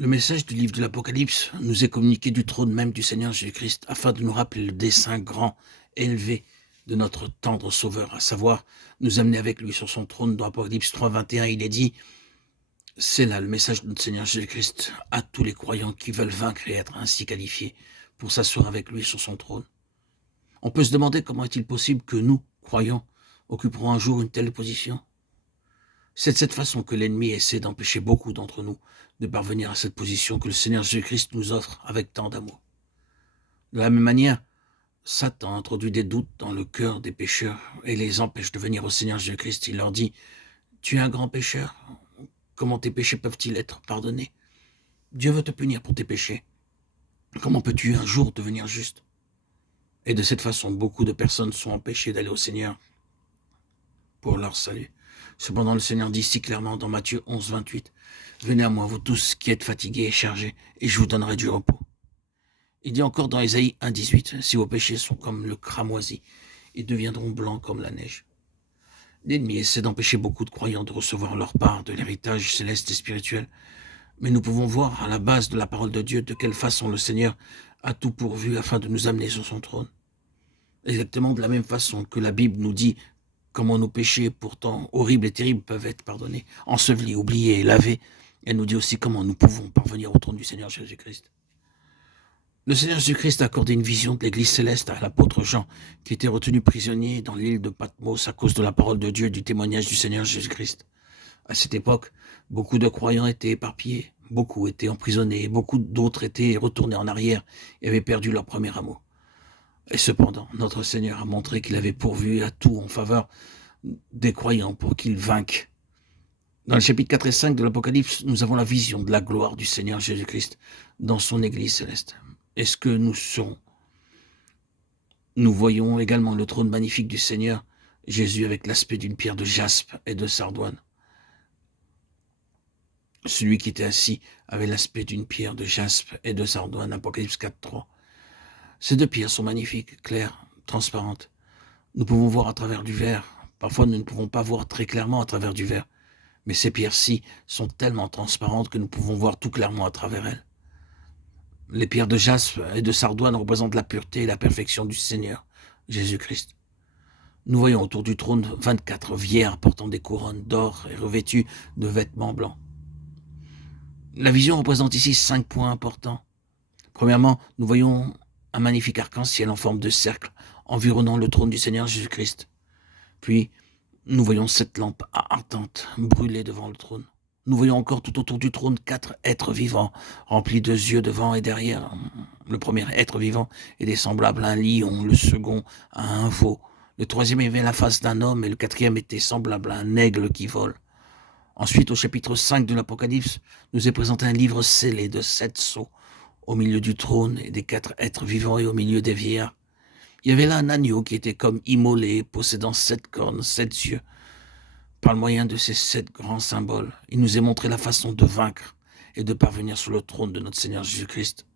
Le message du livre de l'Apocalypse nous est communiqué du trône même du Seigneur Jésus-Christ afin de nous rappeler le dessein grand, élevé de notre tendre Sauveur, à savoir nous amener avec lui sur son trône. Dans Apocalypse 3, 21, il est dit, c'est là le message de notre Seigneur Jésus-Christ à tous les croyants qui veulent vaincre et être ainsi qualifiés pour s'asseoir avec lui sur son trône. On peut se demander comment est-il possible que nous, croyants, occuperons un jour une telle position. C'est de cette façon que l'ennemi essaie d'empêcher beaucoup d'entre nous de parvenir à cette position que le Seigneur Jésus-Christ nous offre avec tant d'amour. De la même manière, Satan introduit des doutes dans le cœur des pécheurs et les empêche de venir au Seigneur Jésus-Christ. Il leur dit, « Tu es un grand pécheur, comment tes péchés peuvent-ils être pardonnés? Dieu veut te punir pour tes péchés. Comment peux-tu un jour devenir juste ?» Et de cette façon, beaucoup de personnes sont empêchées d'aller au Seigneur pour leur salut. Cependant, le Seigneur dit si clairement dans Matthieu 11, 28, « Venez à moi, vous tous qui êtes fatigués et chargés, et je vous donnerai du repos. » Il dit encore dans Ésaïe 1, 18, « Si vos péchés sont comme le cramoisi, ils deviendront blancs comme la neige. » L'ennemi essaie d'empêcher beaucoup de croyants de recevoir leur part de l'héritage céleste et spirituel. Mais nous pouvons voir à la base de la parole de Dieu de quelle façon le Seigneur a tout pourvu afin de nous amener sur son trône. Exactement de la même façon que la Bible nous dit comment nos péchés, pourtant horribles et terribles, peuvent être pardonnés, ensevelis, oubliés et lavés. Elle nous dit aussi comment nous pouvons parvenir au trône du Seigneur Jésus-Christ. Le Seigneur Jésus-Christ a accordé une vision de l'Église céleste à l'apôtre Jean, qui était retenu prisonnier dans l'île de Patmos à cause de la parole de Dieu et du témoignage du Seigneur Jésus-Christ. À cette époque, beaucoup de croyants étaient éparpillés, beaucoup étaient emprisonnés, beaucoup d'autres étaient retournés en arrière et avaient perdu leur premier amour. Et cependant, notre Seigneur a montré qu'il avait pourvu à tout en faveur des croyants pour qu'ils vainquent. Dans le chapitre 4 et 5 de l'Apocalypse, nous avons la vision de la gloire du Seigneur Jésus-Christ dans son Église céleste. Est-ce que nous serons? Nous voyons également le trône magnifique du Seigneur Jésus avec l'aspect d'une pierre de jaspe et de sardoine. Celui qui était assis avait l'aspect d'une pierre de jaspe et de sardoine, Apocalypse 4, 3. Ces deux pierres sont magnifiques, claires, transparentes. Nous pouvons voir à travers du verre. Parfois, nous ne pouvons pas voir très clairement à travers du verre. Mais ces pierres-ci sont tellement transparentes que nous pouvons voir tout clairement à travers elles. Les pierres de jaspe et de sardoine représentent la pureté et la perfection du Seigneur, Jésus-Christ. Nous voyons autour du trône 24 vierges portant des couronnes d'or et revêtues de vêtements blancs. La vision représente ici 5 points importants. Premièrement, nous voyons un magnifique arc-en-ciel en forme de cercle environnant le trône du Seigneur Jésus-Christ. Puis, nous voyons 7 lampes ardentes brûler devant le trône. Nous voyons encore tout autour du trône 4 êtres vivants, remplis de yeux devant et derrière. Le premier être vivant était semblable à un lion, le second à un veau. Le troisième avait la face d'un homme et le quatrième était semblable à un aigle qui vole. Ensuite, au chapitre 5 de l'Apocalypse, nous est présenté un livre scellé de 7 sceaux au milieu du trône et des 4 êtres vivants et au milieu des vieillards. Il y avait là un agneau qui était comme immolé, possédant 7 cornes, 7 yeux. Par le moyen de ces 7 grands symboles, il nous est montré la façon de vaincre et de parvenir sur le trône de notre Seigneur Jésus-Christ.